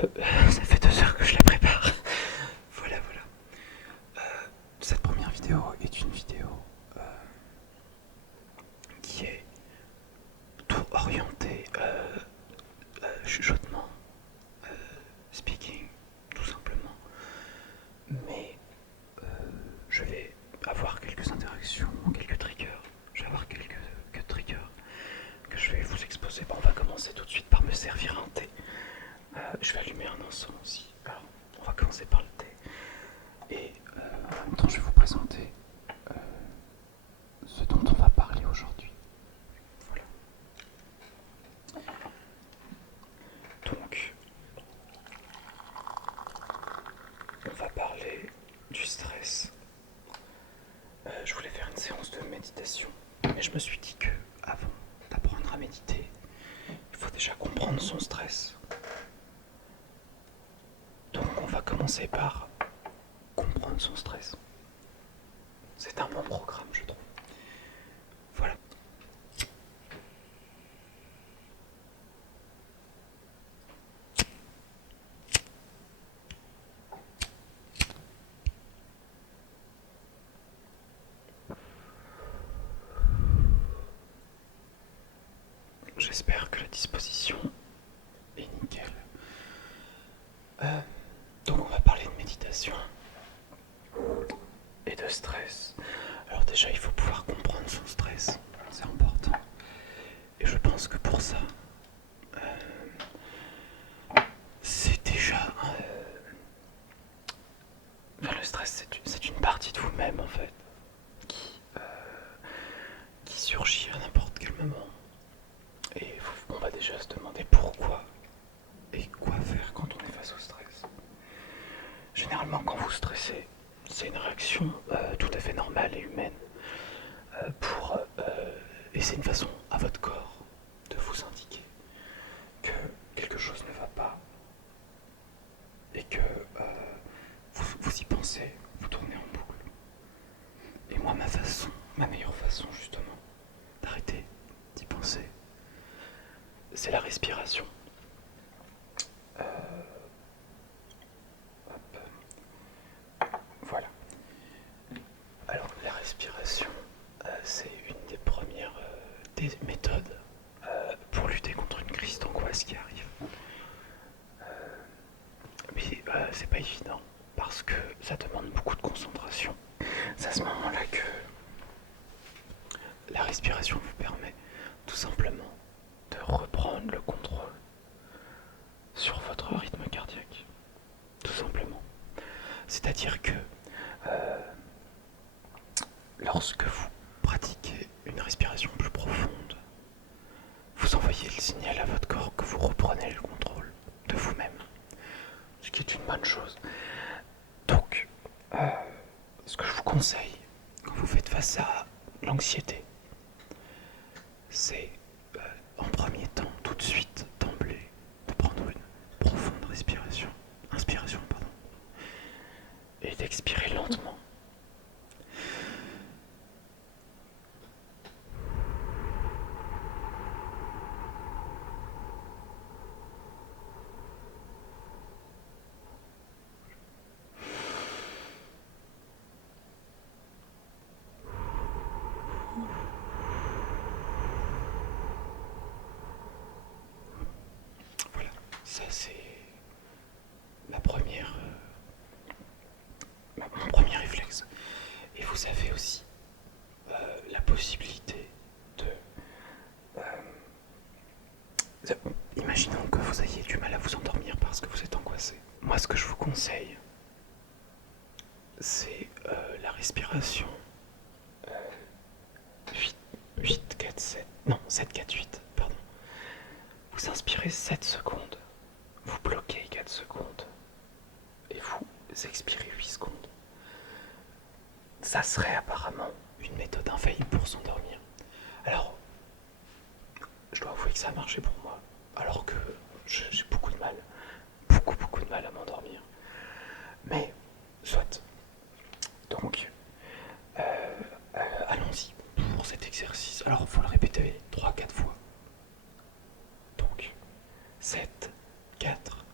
Ça fait 2 heures que je la prépare. Voilà, voilà. Cette première vidéo est une vidéo euh, qui est tout orientée chuchotement, speaking, tout simplement. Mais je vais avoir quelques interactions, quelques triggers. Je vais avoir quelques triggers que je vais vous exposer. Bon, on va commencer tout de suite par me servir un thé. Je vais allumer un encens aussi. Alors, on va commencer par le thé. Et en même temps, je vais vous présenter ce dont on va parler aujourd'hui. Voilà. Donc, on va parler du stress. Je voulais faire une séance de méditation, mais je me suis dit que avant d'apprendre à méditer, il faut déjà comprendre son stress. Donc, on va commencer par comprendre son stress. C'est un bon programme, je trouve. Voilà. J'espère que la disposition est nickel. Donc on va parler de méditation et de stress. Alors déjà il faut pouvoir comprendre son stress, c'est important. Et je pense que pour ça, c'est déjà... Enfin, le stress c'est une partie de vous-même en fait, qui surgit à n'importe quel moment. Et on va déjà se demander pourquoi et quoi faire quand on est face au stress. Généralement quand vous stressez, c'est une réaction tout à fait normale et humaine et c'est une façon à votre corps de vous indiquer que quelque chose ne va pas et que vous y pensez, vous tournez en boucle. Et moi, ma meilleure façon justement d'arrêter d'y penser, c'est la respiration. Voilà. Alors la respiration, c'est une des premières des méthodes pour lutter contre une crise d'angoisse qui arrive. Mais c'est pas évident parce que ça demande beaucoup de concentration. C'est à ce moment-là que la respiration vous permet tout simplement de reprendre le contrôle sur votre rythme cardiaque. Tout simplement. C'est-à-dire que lorsque vous pratiquez une respiration plus profonde, vous envoyez le signal à votre corps que vous reprenez le contrôle de vous-même. Ce qui est une bonne chose. Donc, ce que je vous conseille quand vous faites face à l'anxiété, c'est en premier temps, tout de suite, d'emblée, de prendre une profonde inspiration, et d'expirer lentement. Voilà, ça c'est mon premier réflexe. Et vous avez aussi la possibilité de... imaginons que vous ayez du mal à vous endormir parce que vous êtes angoissé. Moi, ce que je vous conseille, c'est la respiration 8, 4, 7. Non, 7, 4, 8, pardon. Vous inspirez 7 secondes, vous bloquez 4 secondes et vous expirez 8 secondes. Ça serait apparemment une méthode infaillible pour s'endormir. Alors, je dois avouer que ça a marché pour moi, alors que j'ai beaucoup de mal, beaucoup de mal à m'endormir. Mais, soit. Donc, allons-y pour cet exercice. Alors, il faut le répéter 3-4 fois. Donc, 7, 4,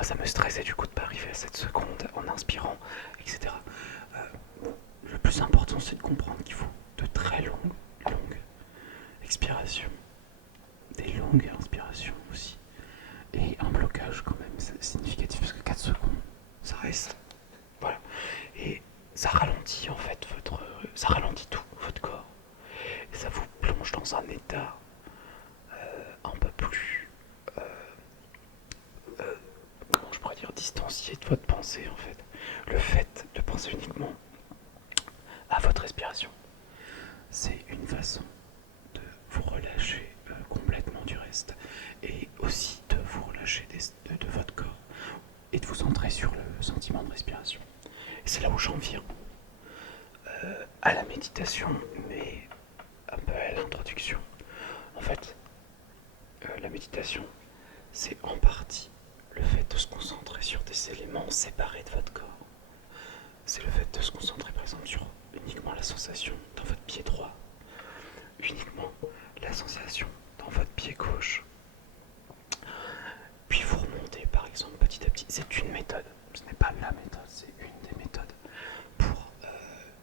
moi ça me stressait du coup de pas arriver à 7 secondes en inspirant, etc. Le plus important c'est de comprendre qu'il faut de très longues expirations, des longues inspirations aussi, et un blocage quand même significatif parce que 4 secondes ça reste. Voilà. Et ça ralentit en fait ça ralentit tout votre corps. Et ça vous plonge dans un état un peu plus, comment je pourrais dire, distancié de votre pensée en fait. Le fait de penser uniquement à votre respiration, c'est une façon de vous relâcher complètement du reste et aussi de vous relâcher de votre corps et de vous centrer sur le sentiment de respiration. Et c'est là où j'en viens à la méditation, mais un peu à l'introduction. En fait, la méditation, c'est en partie le fait de se concentrer sur des éléments séparés de votre corps. C'est le fait de se concentrer par exemple sur uniquement la sensation dans votre pied droit, uniquement la sensation dans votre pied gauche. Puis vous remontez par exemple petit à petit. C'est une méthode, ce n'est pas la méthode, c'est une des méthodes pour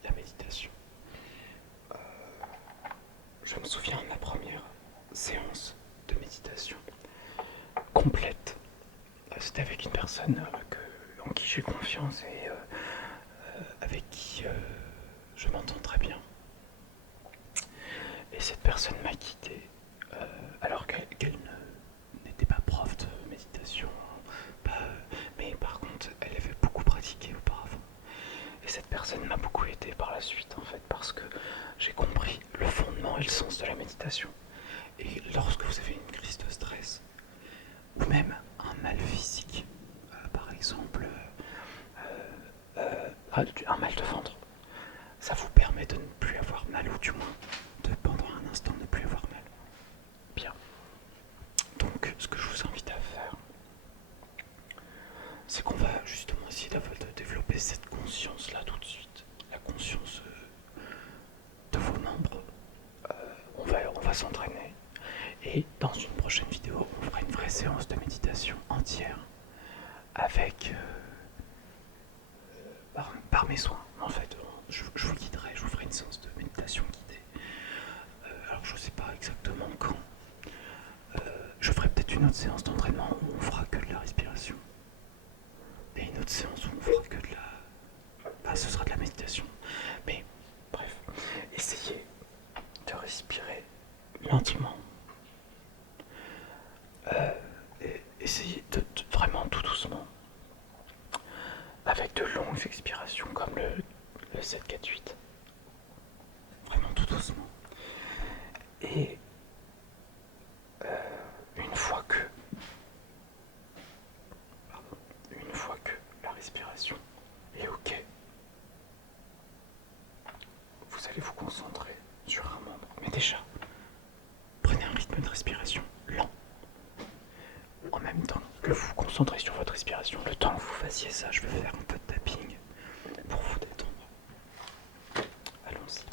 la méditation. Je me souviens de ma première séance de méditation complète. C'était avec une personne en qui j'ai confiance et avec qui je m'entends très bien. Et cette personne m'a quitté alors qu'elle n'était pas prof de méditation, mais par contre elle avait beaucoup pratiqué auparavant. Et cette personne m'a beaucoup aidé par la suite en fait parce que j'ai compris le fondement et le sens de la méditation. Et lorsque vous avez une crise de stress ou même un mal physique, par exemple un mal de ventre, ça vous permet de ne plus avoir mal, ou du moins de pendant un instant ne plus avoir mal. Bien. Donc ce que je vous invite à faire, c'est qu'on va justement essayer de développer cette conscience-là tout de suite. La conscience de vos membres. On va s'entraîner. Et dans une prochaine vidéo, on fera une vraie séance de méditation entière avec par mes soins. En fait, je vous guiderai, je vous ferai une séance de méditation guidée. Alors je ne sais pas exactement quand. Je ferai peut-être une autre séance d'entraînement où on fera que de la respiration. Et une autre séance où on fera que de la... Bah, ce sera de la méditation. Mais bref, essayez de respirer lentement. Essayez vraiment tout doucement. Avec de longues expirations comme le 7-4-8. Vraiment tout doucement. Et une fois que la respiration est ok, vous allez vous concentrer sur un membre. Mais déjà, prenez un rythme de respiration lent. En même temps que vous vous concentrez sur votre respiration, le temps que vous fassiez ça, je vais faire un peu de tapping pour vous détendre. Allons-y.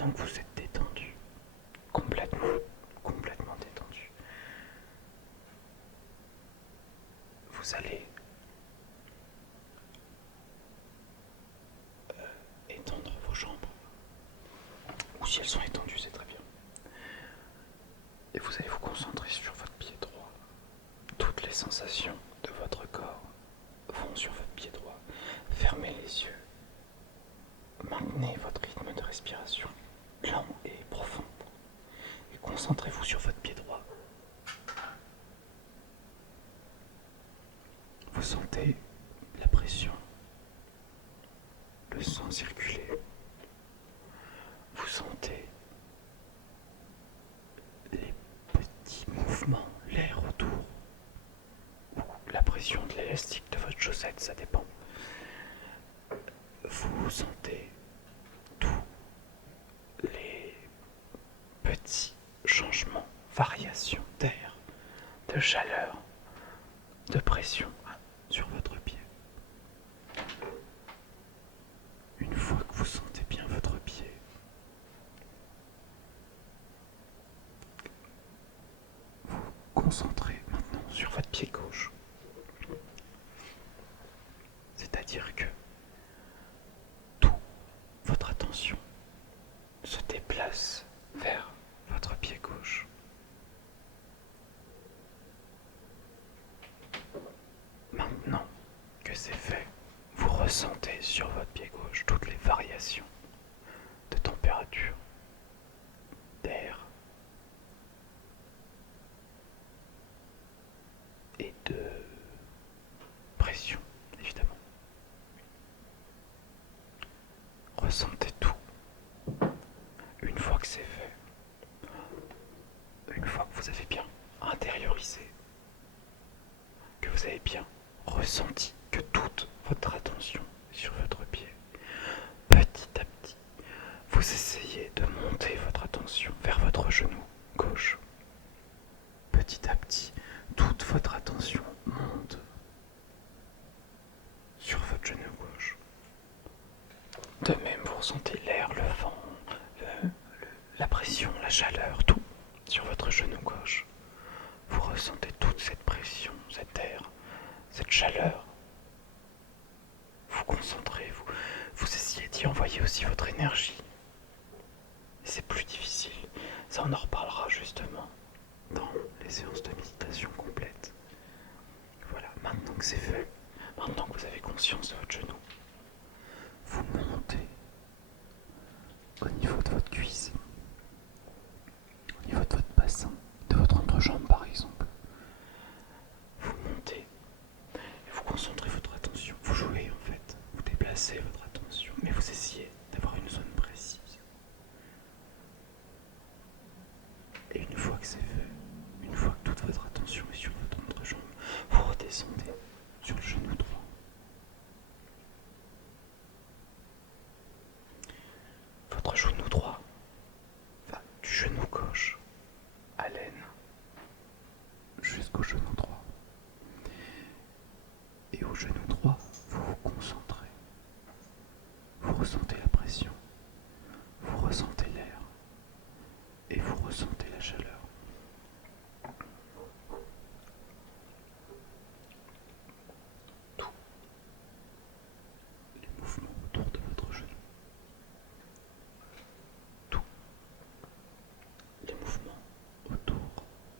maintenant que vous êtes détendu, complètement détendu, vous allez étendre vos jambes. Ou si elles sont étendues, c'est très bien. Et vous allez vous concentrer sur votre pied droit. Toutes les sensations de votre corps vont sur votre pied droit. Fermez les yeux. Maintenez votre rythme de respiration lent et profond. Et concentrez-vous sur votre pied droit. Vous sentez la pression, le sang circuler. Vous sentez les petits mouvements, l'air autour, ou la pression de l'élastique de votre chaussette, ça dépend. Vous sentez tous les petits changements, variations d'air, de chaleur, de pression sur votre pied. Une fois que vous sentez bien votre pied, vous concentrez maintenant sur votre pied gauche. C'est-à-dire que toute votre attention se déplace vers votre pied gauche. Maintenant que c'est fait, vous ressentez sur votre pied gauche toutes les variations de température, d'air et de pression, évidemment. Ressentez tout. Une fois que c'est fait, une fois que vous avez bien intériorisé, que vous avez bien ressenti que toute votre attention est sur votre pied, petit à petit, vous essayez de monter votre attention vers votre genou gauche. Petit à petit, toute votre attention monte sur votre genou gauche. De même, vous ressentez l'air, le vent, la pression, la chaleur, tout sur votre genou gauche. Vous ressentez toute cette pression, cet air, cette chaleur. Vous concentrez, vous essayez d'y envoyer aussi votre énergie. C'est plus difficile, ça on en reparlera justement dans les séances de méditation complètes. Voilà, maintenant que c'est fait, maintenant que vous avez conscience de votre genou, vous montez au niveau de votre cuisse, au niveau de votre bassin, de votre entrejambe par exemple. Vous montez et vous concentrez votre attention. Vous jouez en fait, vous déplacez votre attention, mais vous essayez d'avoir une zone précise. Et une fois que c'est fait, une fois que toute votre attention est sur votre entrejambe, vous redescendez sur le genou droit. Votre genou droit va du genou gauche à l'aine jusqu'au genou droit. Et au genou droit, vous vous concentrez. Vous ressentez la pression, vous ressentez l'air et vous ressentez la chaleur. Tous les mouvements autour de votre genou. Tous les mouvements autour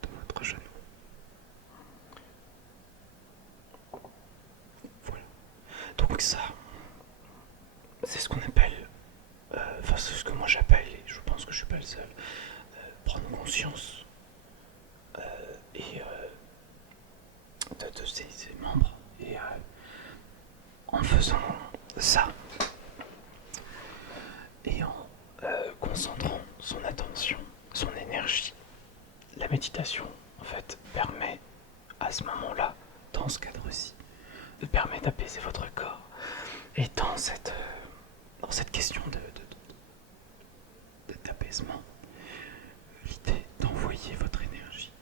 de votre genou. Voilà. Donc ça, c'est ce qu'on appelle, c'est ce que moi j'appelle, et je pense que je suis pas le seul, prendre conscience de ses membres. Et en faisant ça, et en concentrant son attention, son énergie, la méditation en fait permet à ce moment-là, dans ce cadre-ci, permet d'apaiser votre corps. Et dans cette question d'apaisement, l'idée d'envoyer votre énergie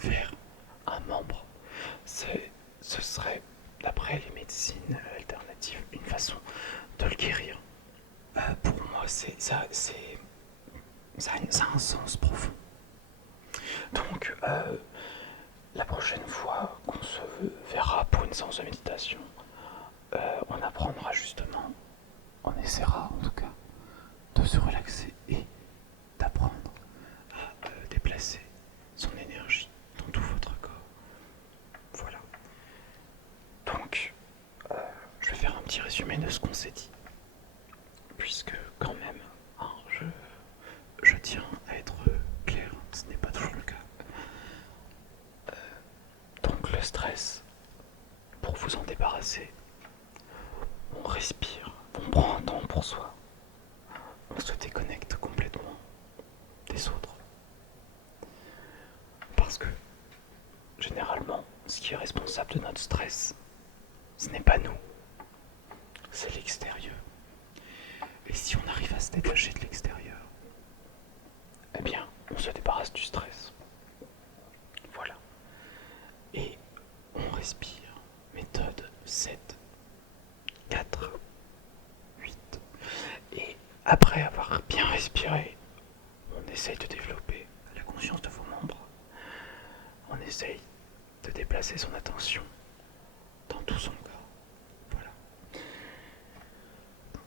vers un membre, ce serait, d'après les médecines alternatives, une façon de le guérir. Pour moi, c'est ça a un sens profond. Donc, la prochaine fois qu'on se verra pour une séance de méditation, on apprendra justement, on essaiera en tout cas, de se relaxer et d'apprendre à déplacer son énergie dans tout votre corps. Voilà. Donc, je vais faire un petit résumé de ce qu'on s'est dit, puisque quand même, hein, je tiens à être clair, ce n'est pas toujours le cas. Donc le stress, pour vous en débarrasser, on respire, on prend un temps pour soi, on se déconnecte complètement des autres. Parce que, généralement, ce qui est responsable de notre stress, ce n'est pas nous, c'est l'extérieur. Et si on arrive à se détacher de l'extérieur, eh bien, on se débarrasse du stress. Voilà. Et on respire. Méthode 7, 4, 8. Et après avoir bien respiré, on essaye de développer la conscience de vos membres. On essaye de déplacer son attention dans tout son corps. Voilà.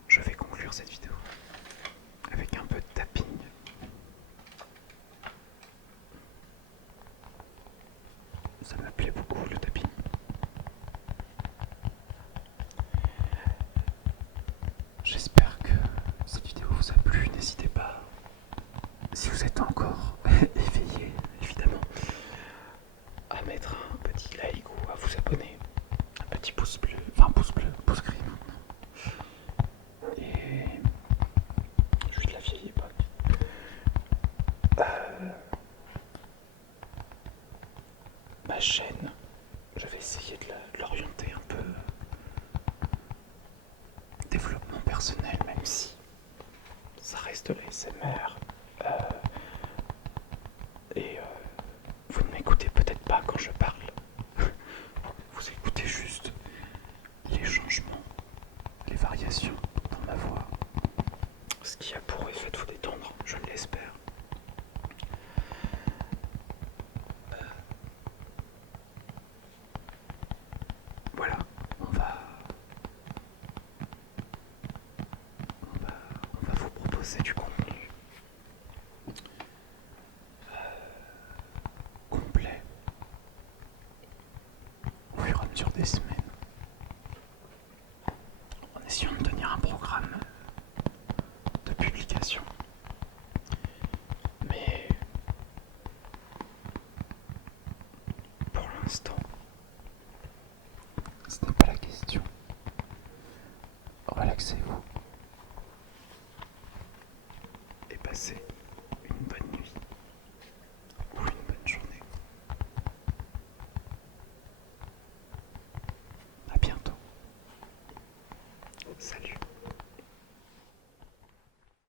Je vais conclure cette vidéo avec un peu de tapping. Ça me plaît beaucoup le tapping. J'espère que cette vidéo vous a plu. N'hésitez pas, si vous êtes encore éveillé, évidemment, à mettre un petit like ou à vous abonner. Un petit pouce bleu, enfin pouce bleu, pouce gris maintenant. Et je suis de la vieille époque. Ma chaîne, je vais essayer de l'orienter un peu développement personnel, même si ça reste de l'ASMR. Et vous ne m'écoutez peut-être pas quand je parle. Vous écoutez juste les changements, les variations dans ma voix. Ce qui a pour effet de vous détendre, je l'espère. Voilà, on va vous proposer du contenu complet au fur et à mesure des semaines, en essayant de tenir un programme de publication. Mais pour l'instant, ce n'est pas la question. Relaxez-vous et passez une bonne nuit ou une bonne journée. À bientôt. Salut.